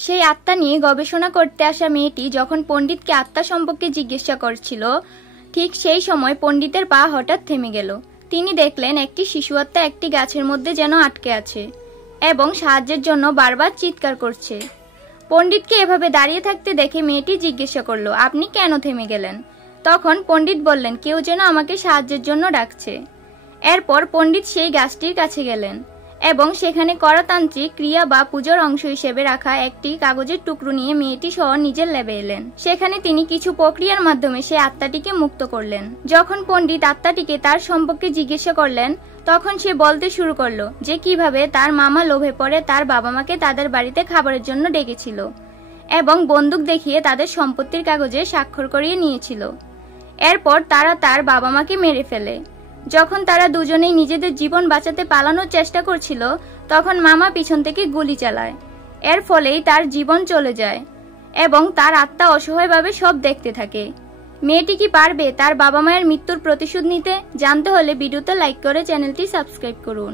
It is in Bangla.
সেই আত্মা নিয়ে গবেষণা করতে আসা মেয়েটি যখন পণ্ডিতকে আত্মা সম্পর্কে জিজ্ঞাসা করছিল, ঠিক সেই সময় পণ্ডিতের পা হঠাৎ থেমে গেল। তিনি দেখলেন একটি শিশু আত্মা একটি গাছের মধ্যে যেন আটকে আছে এবং সাহায্যের জন্য বারবার চিৎকার করছে। পণ্ডিতকে এভাবে দাঁড়িয়ে থাকতে দেখে মেয়েটি জিজ্ঞাসা করলো, আপনি কেন থেমে গেলেন? তখন পণ্ডিত বললেন, কেউ যেন আমাকে সাহায্যের জন্য ডাকছে। এরপর পণ্ডিত সেই গাছটির কাছে গেলেন এবং সেখানে করতান্ত্রিক ক্রিয়া বা পূজার অংশ হিসেবে রাখা একটি কাগজের টুকরো নিয়ে মেয়েটি সহ নিজের ল্যাবে এলেন। সেখানে তিনি কিছু প্রক্রিয়ার মাধ্যমে সেই আত্মাটিকে মুক্ত করলেন। যখন পণ্ডিত আত্মাটিকে তার সম্পর্কে জিজ্ঞাসা করলেন, তখন সে বলতে শুরু করলো যে কিভাবে তার মামা লোভে পড়ে তার বাবা মাকে তাদের বাড়িতে খাবারের জন্য ডেকেছিল এবং বন্দুক দেখিয়ে তাদের সম্পত্তির কাগজে স্বাক্ষর করিয়ে নিয়েছিল। এরপর তারা তার বাবা মাকে মেরে ফেলে। যখন তারা দুজনেই নিজেদের জীবন বাঁচাতে পালানোর চেষ্টা করছিল, তখন মামা পিছন থেকে গুলি চালায়। এর ফলেই তার জীবন চলে যায় এবং তার আত্মা অসহায়ভাবে সব দেখতে থাকে। মেয়েটি কি পারবে তার বাবা মায়ের মৃত্যুর প্রতিশোধ নিতে? জানতে হলে ভিডিওতে লাইক করে চ্যানেলটি সাবস্ক্রাইব করুন।